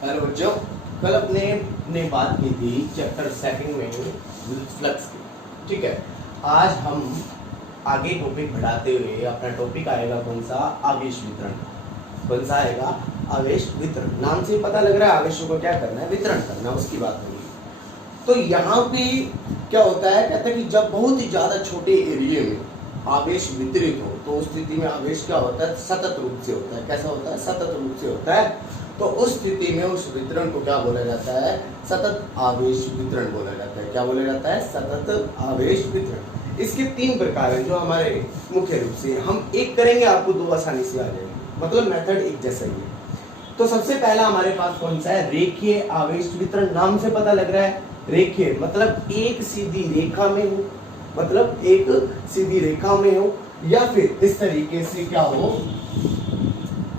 Hello बच्चों, कल अपने बात की थी चैप्टर सेकंड में फ्लक्स की। ठीक है, आज हम आगे टॉपिक बढ़ाते हुए अपना टॉपिक आएगा कौन सा? आवेश वितरण। कौन सा आएगा? आवेश वितरण। नाम से पता लग रहा है आवेशों को क्या करना है, वितरण करना, उसकी बात होगी। तो यहाँ पे क्या होता है, कहता है कि जब बहुत ही ज्यादा छोटे एरिया में आवेश वितरित हो तो उस स्थिति में आवेश क्या होता है? सतत रूप से होता है। कैसा होता है? सतत रूप से होता है। तो उस स्थिति में उस वितरण को क्या बोला जाता है? सतत आवेश वितरण बोला जाता है। क्या बोला जाता है? सतत आवेश वितरण। इसके 3 प्रकार हैं जो हमारे मुख्य रूप से हम एक करेंगे, आपको 2 आसानी से आ जाएंगे, मतलब मेथड एक जैसा ही है। तो सबसे पहला हमारे पास कौन सा है? रेखीय आवेश वितरण। नाम से पता लग रहा है रेखीय मतलब एक सीधी रेखा में हो, मतलब एक सीधी रेखा में हो, या फिर इस तरीके से क्या हो?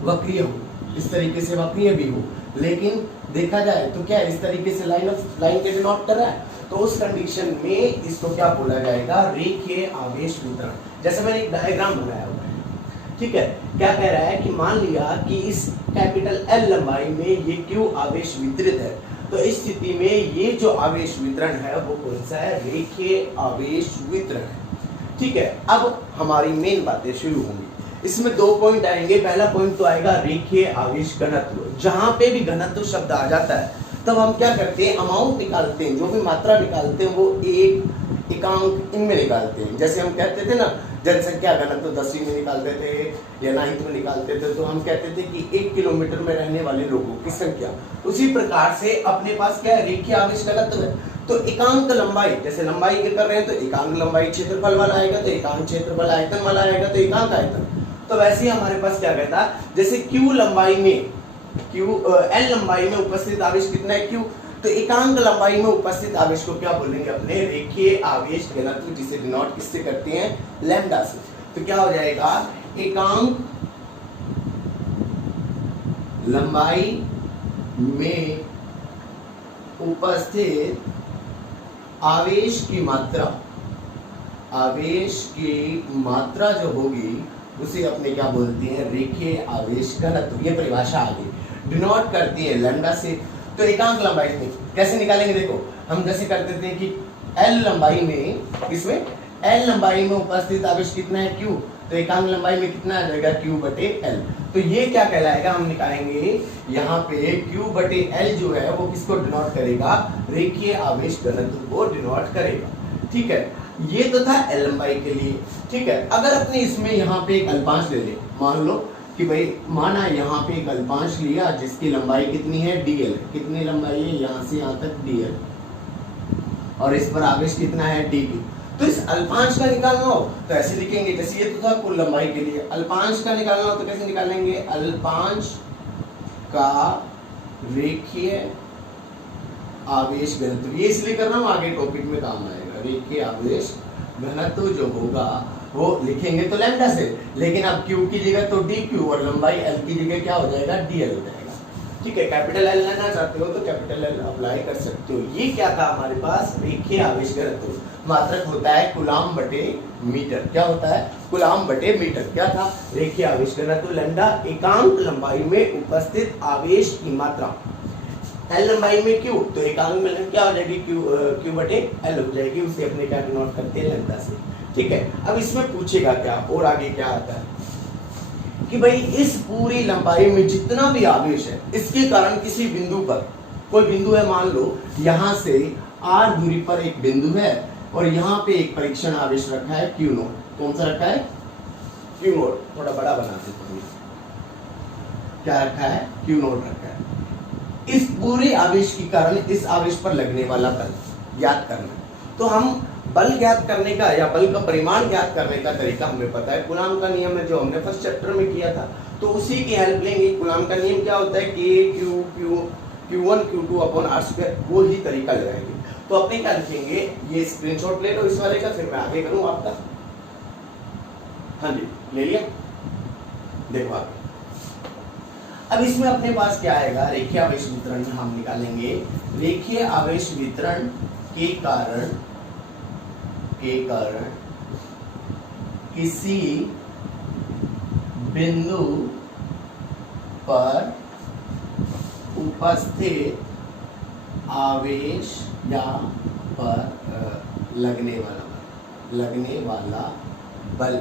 वक्रीय हो। इस तरीके से वक्रीय भी हो, लेकिन देखा जाए तो क्या इस तरीके से लाइन के डिनोट कर रहा है, तो उस कंडीशन में इसको क्या बोला जाएगा? रेखीय आवेश वितरण। जैसे मैंने एक डायग्राम बनाया हुआ है। ठीक है, क्या कह रहा है कि मान लिया कि इस कैपिटल एल लंबाई में ये क्यू आवेश वितरित है, तो इस स्थिति में ये जो आवेश वितरण है वो कौन सा है? रेखीय आवेश वितरण है। ठीक है, अब हमारी मेन बातें शुरू होंगी। इसमें 2 पॉइंट आएंगे। पहला पॉइंट तो आएगा रेखीय आवेश घनत्व। जहां पे भी घनत्व शब्द आ जाता है तब हम क्या करते हैं? अमाउंट निकालते हैं, जो भी मात्रा निकालते हैं वो एक एकांक इनमें निकालते हैं। जैसे हम कहते थे ना, जनसंख्या घनत्व 10वीं में निकालते थे या 9th में निकालते थे, तो हम कहते थे कि 1 किलोमीटर में रहने वाले लोगों की संख्या। उसी प्रकार से अपने पास क्या है? रेखीय आवेश घनत्व है। तो एकांक लंबाई, जैसे लंबाई के कर रहे हैं तो एकांक लंबाई क्षेत्रफल वाला आएगा, तो एकांक क्षेत्रफल आयतन वाला आएगा, तो एकांक आयतन। तो वैसे ही हमारे पास क्या कहता है, जैसे क्यू लंबाई में एल लंबाई में उपस्थित आवेश कितना है? क्यू। तो एकांक लंबाई में उपस्थित आवेश को क्या बोलेंगे? अपने रेखीय आवेश घनत्व, जिसे डिनोट किससे करते हैं? लैम्डा से। तो क्या हो जाएगा? एकांक लंबाई में उपस्थित आवेश की मात्रा, आवेश की मात्रा जो होगी उसे अपने क्या बोलते हैं? रेखीय आवेश घनत्व। ये परिभाषा आ गई, डिनोट करती है लैम्डा से। तो एकांक लंबाई में कैसे निकालेंगे? देखो, हम जैसे करते थे कि एल लंबाई में, इसमें एल लंबाई में उपस्थित आवेश कितना है? क्यू। तो एकांक लंबाई में कितना आ जाएगा? क्यू बटे एल। तो ये क्या कहलाएगा? हम निकालेंगे यहाँ पे क्यू बटे एल जो है वो किसको डिनोट करेगा? रेखीय आवेश घनत्व को डिनोट करेगा। ठीक है, ये तो था एल लंबाई के लिए। ठीक है, अगर अपने इसमें यहाँ पे एक अल्पांश ले ले, मान लो कि भाई माना यहाँ पे एक अल्पांश लिया जिसकी लंबाई कितनी है? डीएल। कितनी लंबाई है? यहाँ से यहाँ तक डीएल, और इस पर आवेश कितना है? डीबी। तो इस अल्पांश का निकालना हो तो ऐसे लिखेंगे, जैसे ये तो था कुल लंबाई के लिए। अल्पांश का निकालना हो तो कैसे निकालेंगे? अल्पांश का रेखीय आवेश घनत्व। ये इसलिए कर रहा हूँ, आगे टॉपिक में काम आएगा। रेखीय आवेश घनत्व जो होगा वो लिखेंगे तो लैम्डा से, लेकिन अब क्यू की जगह तो डी क्यू और लंबाई एल की जगह क्या हो जाएगा? डीएल हो जाएगा। ठीक है, कैपिटल एल लेना चाहते हो तो कैपिटल एल अप्लाई कर सकते हो। ये क्या था हमारे पास? रेखीय आवेश घनत्व। मात्रक होता है कूलाम बटे मीटर। क्या होता है? कूलाम बटे मीटर। क्या था? रेखीय आवेश घनत्व लैम्डा। एकांक लंबाई में उपस्थित आवेश की मात्रा, एल लंबाई में क्यू, तो एकांक में क्या हो जाएगी? क्यू बटे एल हो जाएगी। उसे अपने क्या डिनोट करते हैं? लैम्डा से। ठीक है, अब इसमें पूछेगा क्या और आगे क्या आता है कि भाई इस पूरी लंबाई में जितना भी आवेश है, इसके कारण किसी बिंदु पर, कोई बिंदु है, मान लो यहां से आर दूरी पर एक बिंदु है और यहाँ पे एक परीक्षण आवेश रखा है क्यू नोट। कौन सा रखा है? Q note. थोड़ा बड़ा बना देते हैं। क्या रखा है? क्यू नोट रखा है। इस पूरे आवेश के कारण इस आवेश पर लगने वाला बल ज्ञात करना। तो हम बल ज्ञात करने का या बल का परिमाण ज्ञात करने का तरीका हमें पता है। कूलाम का नियम है जो हमने फर्स्ट चैप्टर में किया था, तो उसी की हेल्प लेंगे। कूलाम का नियम क्या होता है? K Q Q Q1 Q2 upon r square, वो ही तरीका लगाएंगे। तो अपने क्या लिखेंगे? ये स्क्रीनशॉट ले लो इस वाले का, फिर मैं आगे करूं आपका। हाँ जी, ले लिया। देखो आगे। अब इसमें अपने पास क्या आएगा? रेखीय आवेश वितरण हम निकालेंगे। रेखीय आवेश वितरण के कारण किसी बिंदु पर उपस्थित आवेश या पर लगने वाला बल।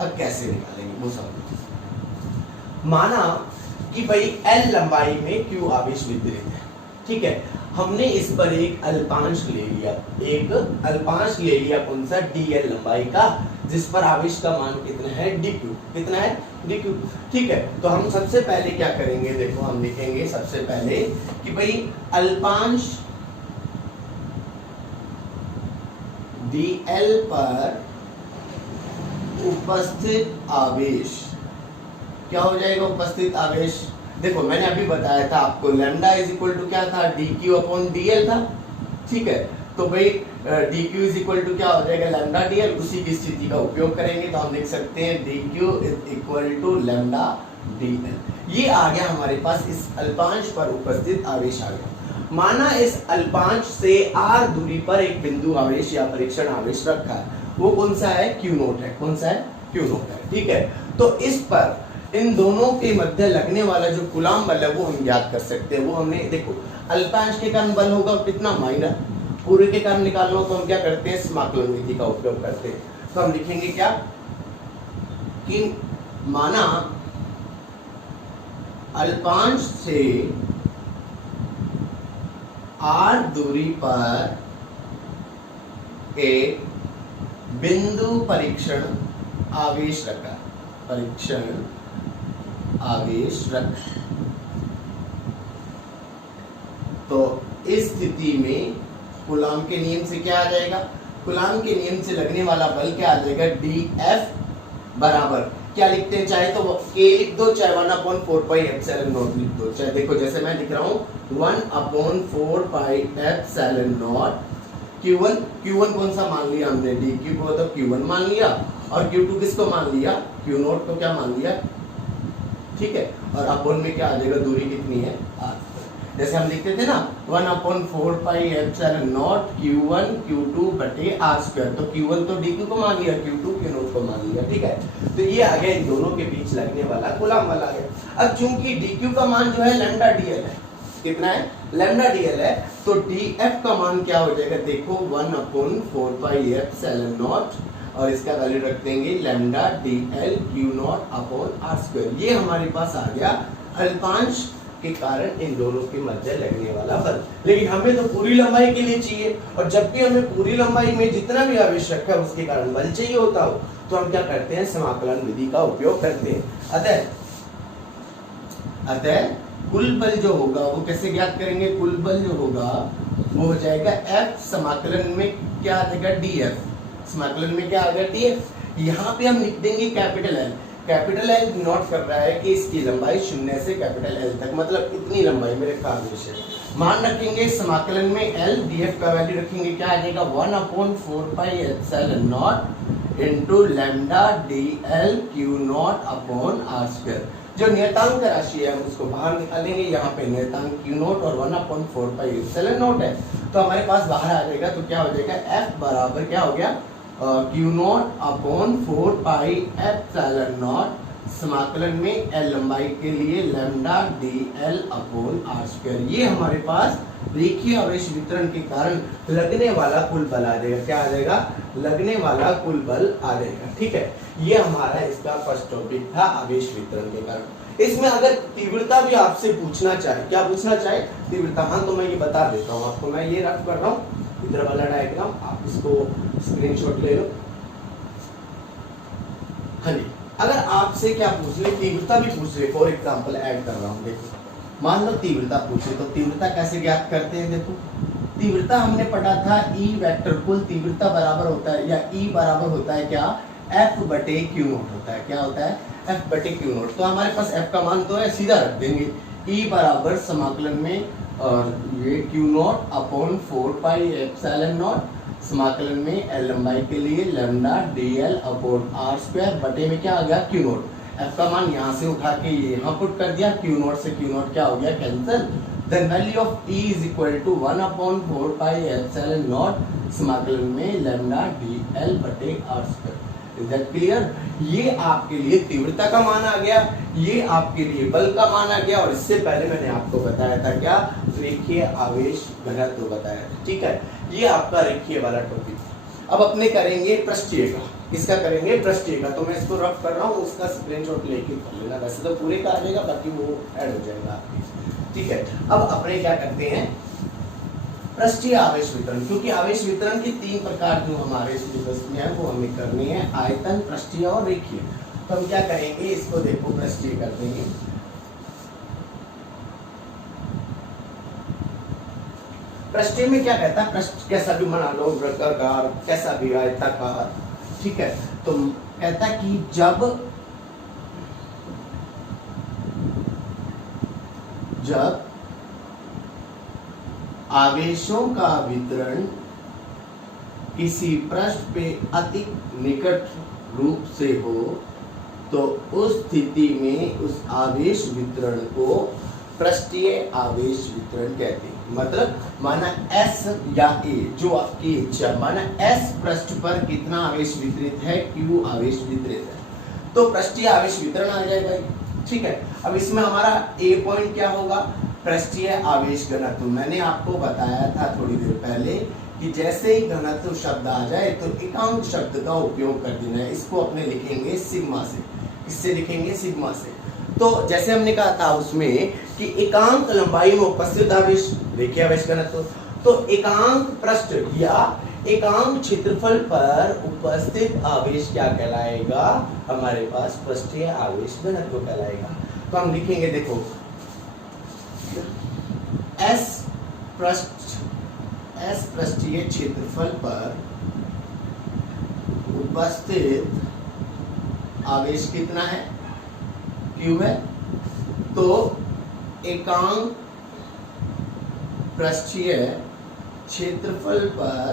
अब कैसे निकालेंगे वो सब। माना कि भाई L लंबाई में Q आवेश वितरित है, ठीक है। हमने इस पर एक अल्पांश ले लिया, कौन सा, dl लंबाई का, जिस पर आवेश का मान कितना है, dq। कितना है, dq, ठीक है। तो हम सबसे पहले क्या करेंगे, देखो हम लिखेंगे सबसे पहले कि भाई अल्पांश dl पर उपस्थित आवेश, क्या हो जाएगा उपस्थित आवेश। देखो मैंने अभी बताया था आपको लैम्डा इज इक्वल टू क्या था, dq अपॉन dl था, ठीक है। तो भाई dq इज इक्वल टू क्या हो जाएगा, लैम्डा dl। उसी की स्थिति का उपयोग करेंगे तो हम लिख सकते हैं dq is equal to lambda dl। ये आ गया हमारे पास, इस अल्पांश पर उपस्थित आवेश आ गया। माना इस अल्पांश से r दूरी पर एक बिंदु आवेश या परीक्षण आवेश रखा है, वो कौन सा है, q नोट है। कौन सा है, q नोट है, ठीक है। तो इस पर इन दोनों के मध्य लगने वाला जो कूलाम बल है वो हम ज्ञात कर सकते हैं। वो हमने देखो अल्पांश के कारण बल होगा कितना, माइनस, पूरे के कारण निकालना हो तो हम क्या करते हैं, समाकलन विधि का उपयोग करते हैं। तो हम लिखेंगे क्या कि माना अल्पांश से r दूरी पर एक बिंदु परीक्षण आवेश रखा, तो इस स्थिति में कूलाम के नियम से क्या आ जाएगा, कूलाम के नियम से लगने वाला बल क्या आ जाएगा, dF बराबर क्या लिखते हैं, चाहे तो k लिख दो, चाहे 1/4 पाई एप्सिलॉन नॉट लिख दो। चाहे देखो जैसे मैं लिख रहा हूँ 1/4 पाई एप्सिलॉन नॉट Q1 कौन सा मान लिया हमने, dQ को तो Q1 मान लिया, और Q2 किसको मान लिया, Q नोट को क्या मान लिया, ठीक है। और अपॉन में क्या आ जाएगा, दूरी कितनी है, r। जैसे हम लिखते थे ना 1/4 pi epsilon not Q1 Q2 बटे r²। तो Q1 तो dQ को मान लिया, Q2 Q नोट को मान लिया, ठीक है। तो ये आ गया इन दोनों के बीच लगने वाला कूलाम बल आ गया। अब चूंकि dQ का मान जो है लैम्डा dl है, कितना है, लैम्डा dl है, तो dF का मान क्या हो जाएगा, देखो 1/4 पाई एप्सिलॉन नॉट, और इसका वैल्यू रख देंगे lambda dl Q not upon r²। ये हमारे पास आ गया अल्पांश के कारण इन दोनों के मध्य लगने वाला बल। लेकिन हमें तो पूरी लंबाई के लिए चाहिए, और जब भी हमें पूरी लंबाई में जितना भी आवेश रखा है उसके कारण बल चाहिए होता हो, तो हम क्या करते हैं, समाकलन विधि का उपयोग करते हैं। अतः कुल बल जो होगा वो कैसे ज्ञात करेंगे, कुल बल जो होगा वो हो जाएगा F समाकलन में क्या आ जाएगा, dF, समाकलन में क्या आ जाएगा, dF। यहाँ पे हम लिख देंगे capital L। Capital L note कर रहा है कि इसकी लंबाई 0 से कैपिटल L तक, मतलब इतनी लंबाई में रखा आवेश है। मान रखेंगे समाकलन में L, dF का वैल्यू रखेंगे, क्या आ जाएगा 1/4 pi epsilon not into lambda dl Q not upon r²। जो नियतांक राशि है हम उसको बाहर निकालेंगे, यहाँ पे नियतांक Q नॉट और 1/4 पाई एप्सिलॉन नॉट है, तो हमारे पास बाहर आ जाएगा। तो क्या हो जाएगा, F बराबर क्या हो गया, Q not upon 4 pi epsilon naught, समाकलन में L लंबाई के लिए लैम्डा dl अपॉन r²। ये हमारे पास रेखीय आवेश वितरण के कारण लगने वाला कुल बल आ जाएगा। क्या आ जाएगा, लगने वाला कुल बल आ जाएगा, ठीक है। ये हमारा इसका फर्स्ट टॉपिक था, आवेश वितरण के कारण। इसमें अगर तीव्रता भी आपसे पूछना चाहे, क्या पूछना चाहे, तीव्रता, हाँ तो मैं ये बता देता हूँ आपको। मैं ये रफ कर रहा हूँ इधर वाला डायग्राम, आप इसको स्क्रीनशॉट ले लो। हाँ जी, अगर आपसे क्या पूछ ले, तीव्रता भी पूछ ले, फॉर एग्जाम्पल ऐड कर रहा हूँ, देखो मान लो तीव्रता पूछे, तो तीव्रता कैसे ज्ञात करते हैं, देखो तीव्रता हमने पढ़ा था E वेक्टर, कुल तीव्रता बराबर होता है, या E बराबर होता है क्या, F बटे Q नोट होता है। क्या होता है, F बटे Q नोट। तो हमारे पास F का मान तो है, सीधा रख देंगे, E बराबर समाकलन में और ये Q naught upon 4 pi epsilon naught, समाकलन में L लंबाई के लिए लैम्डा dl अपॉन r² बटे में क्या आ गया, Q नोट। F का मान यहाँ से उठा के यहाँ पुट कर दिया, Q नोट से Q नोट क्या हो गया, cancel. Then value of E is equal to 1/4 pi epsilon naught, समाकलन में लैम्डा dl बटे r²। Is that clear? ये आपके लिए तीव्रता का मान आ गया, ये आपके लिए बल का मान आ गया, और इससे पहले मैंने आपको बताया था क्या, रेखीय आवेश घनत्व बताया था। ठीक है, ये आपका रेखीय वाला टॉपिक। अब अपने करेंगे पृष्ठीय का। किसका करेंगे? पृष्ठीय का। तो मैं इसको रफ कर रहा हूँ, उसका स्क्रीनशॉट लेके कर लेना। वैसे तो पूरे का आ जाएगा, बाकी वो ऐड हो जाएगा आपके। ठीक है, अब अपने क्या करते हैं, पृष्ठीय आवेश वितरण। क्योंकि आवेश वितरण के 3 प्रकार जो हमारे सिलेबस में है वो हमें करनी है, आयतन, पृष्ठीय और रेखीय। तो हम क्या करेंगे, इसको देखो पृष्ठीय कर देंगे। पृष्ठीय में क्या कहता है, पृष्ठ कैसा भी बना लो, वृत्ताकार, कैसा भी, आयताकार। ठीक है, तो कहता है कि जब आवेशों का वितरण किसी पृष्ठ पे अति निकट रूप से हो तो उस स्थिति में उस आवेश वितरण को पृष्ठीय आवेश वितरण कहते हैं। मतलब माना S या A, जो आपकी इच्छा, माना S पृष्ठ पर कितना आवेश वितरित है, Q आवेश वितरित है, तो पृष्ठीय आवेश वितरण आ जाएगा। ठीक है, अब इसमें हमारा A पॉइंट क्या होगा, पृष्ठीय आवेश घनत्व। मैंने आपको बताया था थोड़ी देर पहले कि जैसे ही घनत्व शब्द आ जाए तो एकांक शब्द का उपयोग कर देना है। इसको अपने लिखेंगे सिग्मा से। किससे लिखेंगे? सिग्मा से। तो जैसे हमने कहा था उसमें कि एकांक लंबाई में उपस्थित आवेश रेखीय आवेश घनत्व, तो एकांक पृष्ठ या एकांक क्षेत्रफल पर उपस्थित आवेश क्या कहलाएगा, हमारे पास पृष्ठीय आवेश घनत्व कहलाएगा। तो हम लिखेंगे, देखो S पृष्ठीय क्षेत्रफल पर उपस्थित आवेश कितना है, Q है। तो एकांक पृष्ठीय क्षेत्रफल पर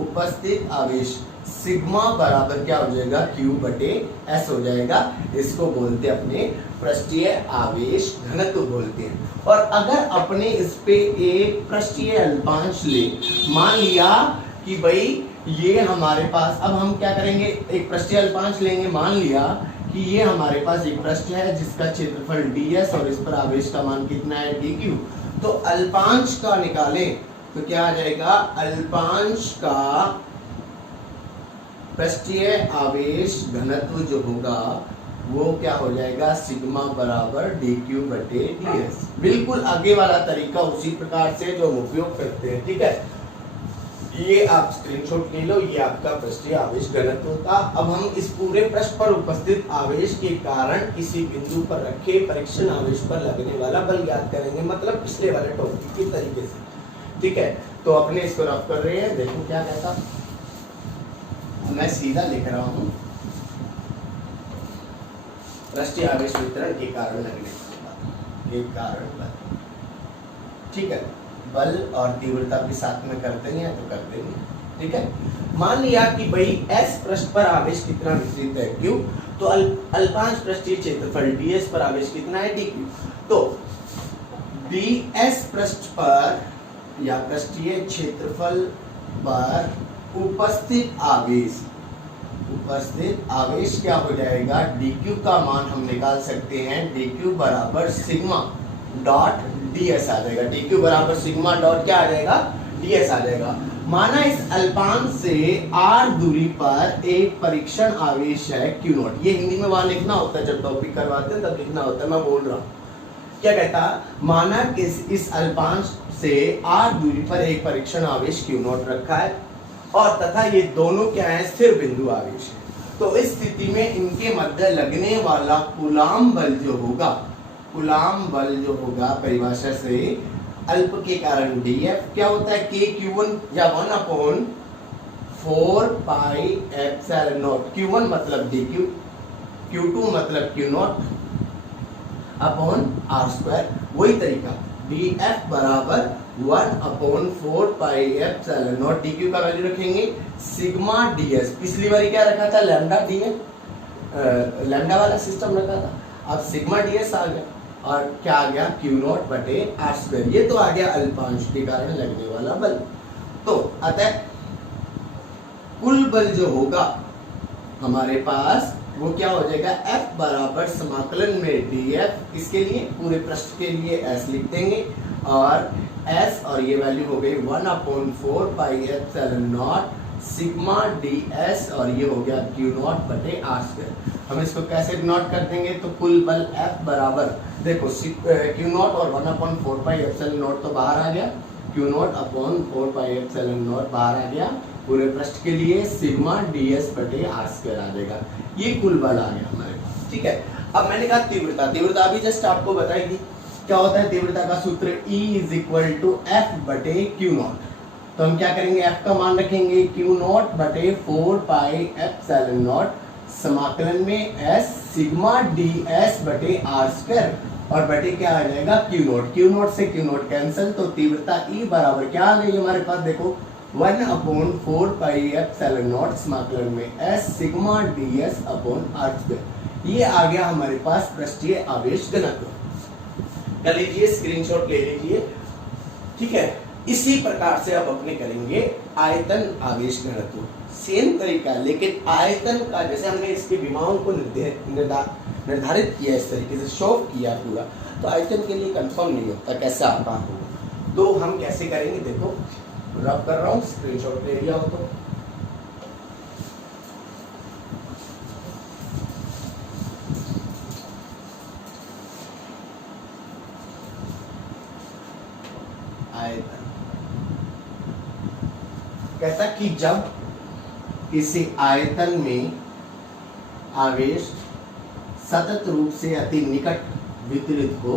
उपस्थित आवेश सिग्मा बराबर क्या हो जाएगा, Q बटे S हो जाएगा। इसको बोलते हैं अपने पृष्ठीय आवेश घनत्व बोलते हैं। और अगर अपने इस पे एक पृष्ठीय अल्पांश ले, मान लिया कि भाई ये हमारे पास, अब हम क्या करेंगे, एक पृष्ठीय अल्पांश लेंगे, मान लिया कि ये हमारे पास एक पृष्ठ है जिसका क्षेत्रफल ds और इस पर आवेश का मान कितना है, dq। तो अल्पांश का निकालें तो क्या आ जाएगा, अल्पांश का पृष्ठीय आवेश घनत्व जो होगा वो क्या हो जाएगा, सिग्मा बराबर dq बटे ds। बिल्कुल आगे वाला तरीका उसी प्रकार से जो हम उपयोग करते हैं। ठीक है, ये आप स्क्रीनशॉट ले लो, ये आपका पृष्ठीय आवेश घनत्व था। अब हम इस पूरे पृष्ठ पर उपस्थित आवेश के कारण किसी बिंदु पर रखे परीक्षण आवेश पर लगने वाला बल ज्ञात करेंगे, मतलब पिछले वाले टॉपिक के तरीके से। ठीक है, तो अपने इसको रफ कर रहे हैं, देखो क्या कहता, मैं सीधा लिख रहा हूं, पृष्ठीय आवेश वितरण के कारण लगने के कारण बल। ठीक है, बल और तीव्रता भी साथ में करते हैं तो कर देंगे। ठीक है, मान लिया कि भाई S पृष्ठ पर आवेश कितना वितरित है, Q, तो अल्पांश पृष्ठीय क्षेत्रफल ds पर आवेश कितना है, dq। तो ds पृष्ठ पर या पृष्ठीय क्षेत्रफल पर उपस्थित आवेश क्या हो जाएगा, dq का मान हम निकाल सकते हैं, dq बराबर सिग्मा डॉट ds आ जाएगा। dq बराबर सिग्मा डॉट क्या आ जाएगा, ds आ जाएगा। माना इस अल्पांश से r दूरी पर एक परीक्षण आवेश है q नॉट। ये हिंदी में वहां लिखना होता है, जब टॉपिक करवाते हैं तब लिखना होता है, मैं बोल रहा हूँ। क्या कहता, माना कि इस अल्पांश से r दूरी पर एक परीक्षण आवेश q नॉट रखा है और तथा ये दोनों क्या है, स्थिर बिंदु आवेश है। तो इस स्थिति में इनके मध्य लगने वाला कूलाम्ब बल जो होगा, कूलाम्ब बल जो होगा परिभाषा से अल्प के कारण dF क्या होता है, kq1 या 1/4 पाई एप्सिलॉन नॉट। q1 मतलब dq, q2 मतलब q not upon r square. वही तरीका dF बराबर 1/4 पाई एप्सिलॉन नॉट, dq का वैल्यू रखेंगे सिग्मा ds। पिछली बार क्या रखा था, लैम्डा df, लैम्डा वाला सिस्टम रखा था। अब सिग्मा ds आ गया और क्या आ गया, q नॉट बटे r स्क्वायर। ये तो आ गया अल्पांश के कारण लगने वाला बल। तो अतः कुल बल जो होगा हमारे पास वो क्या हो जाएगा, F बराबर समाकलन में df, इसके लिए पूरे पृष्ठ के लिए s लिख देंगे, और s और ये वैल्यू हो गई 1/4 pi epsilon not sigma ds, और ये हो गया Q0 बटे r स्क्वायर। हम इसको कैसे डिनोट कर देंगे, तो कुल बल F बराबर देखो Q0 और 1/4 पाई एप्सिलॉन नॉट तो बाहर आ गया, Q0/4 पाई एप्सिलॉन नॉट बाहर आ गया, पूरे पृष्ठ के लिए सिग्मा ds बटे r स्क्वायर आ जाएगा, ये कुल बल आ गया हमारे पास। ठीक है, अब मैंने कहा तीव्रता भी जस्ट आपको बताएगी क्या होता है तीव्रता का सूत्र, E = F बटे Q0। तो हम क्या करेंगे, F का मान रखेंगे Q0 बटे 4 पाई एप्सिलॉन नॉट समाकलन में S सिग्मा ds बटे r स्क्वायर, और बटे क्या आ जाएगा Q0 से Q0 कैंसिल, तो तीव्रता E बराबर क्या आ गई हमारे पास, देखो 1/4 पाई एप्सिलॉन नॉट समाकलन में S sigma ds upon r square. ये आ गया हमारे पास पृष्ठीय आवेश घनत्व। कर लीजिए, स्क्रीनशॉट ले लीजिए। ठीक है, इसी प्रकार से अब अपने करेंगे आयतन आवेश घनत्व, सेम तरीका, लेकिन आयतन का जैसे हमने इसके विमाओं को निर्धारित किया, इस तरीके से शो किया पूरा, तो आयतन के लिए कंफर्म नहीं होता कैसा आता होगा। तो हम कैसे करेंगे, देखो रब कर रहा हूँ, स्क्रीनशॉट ले लिया हो तो आयतन कहता कि जब किसी आयतन में आवेश सतत रूप से अति निकट वितरित हो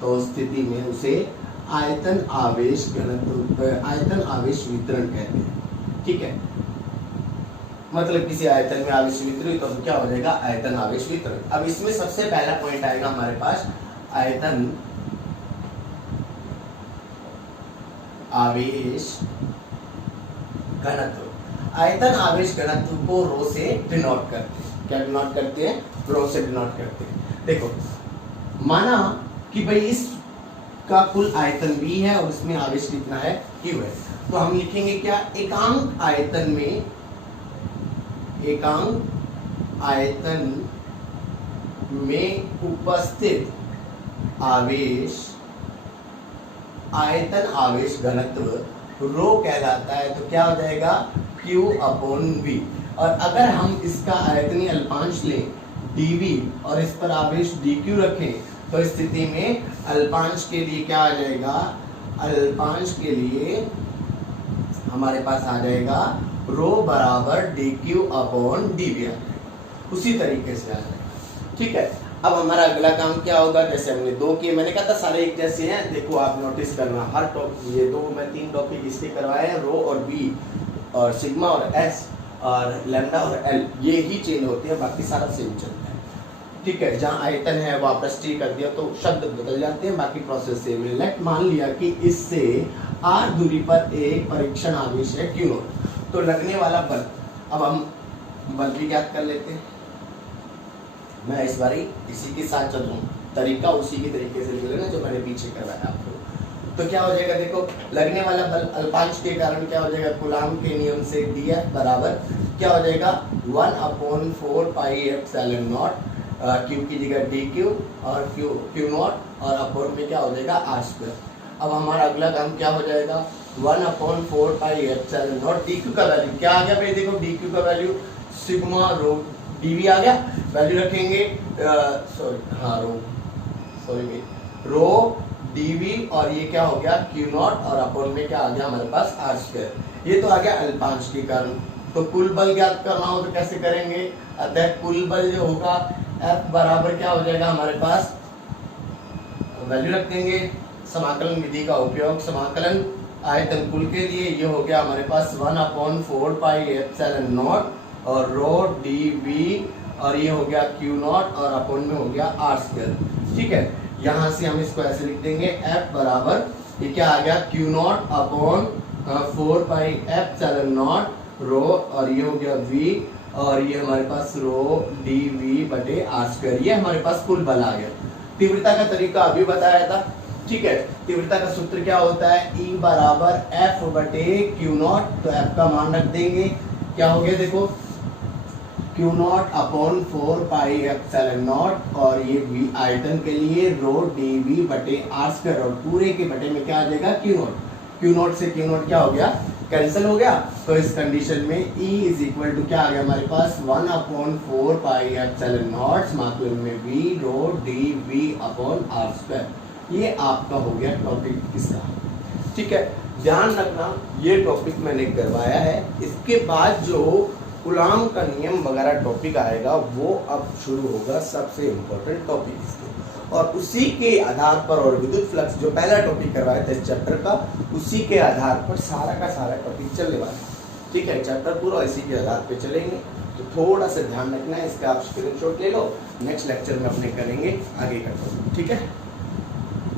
तो स्थिति में उसे आयतन आवेश घनत्व, आयतन आवेश वितरण कहते हैं। ठीक है, मतलब किसी आयतन में आवेश वितरित तो क्या हो जाएगा, आयतन आवेश वितरण। अब इसमें सबसे पहला पॉइंट आएगा हमारे पास आयतन आवेश घनत्व। आयतन आवेश घनत्व को रो से डिनोट करते हैं। क्या डिनोट करते हैं, रो से डिनोट करते हैं। देखो माना कि भाई इस का कुल आयतन V है और इसमें आवेश कितना है, Q है, तो हम लिखेंगे क्या, एकांक आयतन में, एकांक आयतन में उपस्थित आवेश आयतन आवेश घनत्व रो कहलाता है। तो क्या हो जाएगा, Q/V। और अगर हम इसका आयतनीय अल्पांश लें dV और इस पर आवेश dQ रखें, तो इस स्थिति में अल्पांश के लिए क्या आ जाएगा, अल्पांश के लिए हमारे पास आ जाएगा रो बराबर dQ/dV। उसी तरीके से आ जाएगा। ठीक है, अब हमारा अगला काम क्या होगा, जैसे हमने दो किए, मैंने कहा था सारे एक जैसे हैं, देखो आप नोटिस करना, हर टॉपिक, ये दो मैं 3 टॉपिक इसके करवाए हैं, रो और बी और सिग्मा और एस और लैम्डा और एल, ये ही चेंज होते हैं, बाकी सारा सेम चलता है। ठीक है, जहाँ आयतन है वहाँ पृष्ठीय कर दिया तो शब्द बदल जाते हैं, बाकी प्रोसेस सेम है। लेट मान लिया कि इससे r दूरी पर एक परीक्षण आवेश है Q0, तो लगने वाला बल, अब हम बल भी ज्ञात कर लेते हैं। मैं इस बारी इसी के साथ चल रहा हूँ, तरीका उसी के तरीके से ले लेना जो मैंने पीछे करवाया आपको। तो क्या हो जाएगा, देखो लगने वाला बल अल्पांश के कारण क्या हो जाएगा, कूलाम के नियम से dF बराबर क्या हो जाएगा, 1/4 पाई एप्सिलॉन नॉट, Q की जगह dQ और Q0 और अपॉन में क्या हो जाएगा r स्क्वायर। अब हमारा अगला काम क्या हो जाएगा, 1/4 पाई एप्सिलॉन नॉट, dQ का वैल्यू क्या आ गया भाई, देखो dQ का वैल्यू सिग्मा रो dV आ गया, वैल्यू रखेंगे रो dV और ये क्या हो गया Q0 और अपॉन में क्या आ गया हमारे पास r स्क्वायर। ये तो आ गया अल्पांश के कारण। तो कुल बल ज्ञात करना हो तो कैसे करेंगे, अतः कुल बल जो होगा F बराबर क्या हो जाएगा हमारे पास, वैल्यू रख देंगे, समाकलन विधि का उपयोग, समाकलन आयतन कुल के लिए ये हो गया हमारे पास 1/4 पाई एप्सिलॉन नॉट और रो dV और ये हो गया Q0 और अपॉन में हो गया r स्क्वायर। ठीक है, यहाँ से हम इसको ऐसे लिख देंगे, F बराबर ये क्या आ गया, Q0 upon 4 pi epsilon not rho और ये हो गया V और ये हमारे पास रो dV बटे r स्क्वायर। ये हमारे पास कुल बल आ गया। तीव्रता का तरीका अभी बताया था। ठीक है, तीव्रता का सूत्र क्या होता है, E बराबर F बटे Q0। तो F का मान रख देंगे, क्या हो गया देखो Q not upon 4 pi epsilon not, और ये v आयतन के लिए रो dv बटे r स्क्वायर, और पूरे के बटे में क्या आ जाएगा क्यू नॉट, क्यू नॉट से क्यू नॉट क्या हो गया कैंसिल हो गया। तो इस कंडीशन में E इज इक्वल टू क्या आ गया हमारे पास 1 अपॉन 4 पाई एप्सिलॉन नॉट मातुल में v रो dv अपॉन r स्क्वायर। ये आपका हो गया टॉपिक किसका, ठीक है। ध्यान रखना ये टॉपिक मैंने करवाया है, इसके बाद जो कूलॉम का नियम वगैरह टॉपिक आएगा वो अब शुरू होगा, सबसे इम्पोर्टेंट टॉपिक इसके, और उसी के आधार पर, और विद्युत फ्लक्स जो पहला टॉपिक करवाया था इस चैप्टर का, उसी के आधार पर सारा का सारा टॉपिक चलने वाला है, ठीक है। चैप्टर पूरा इसी के आधार पे चलेंगे, तो थोड़ा सा ध्यान रखना है इसका, आप स्क्रीनशॉट ले लो, नेक्स्ट लेक्चर में अपने करेंगे आगे का टॉपिक, ठीक है।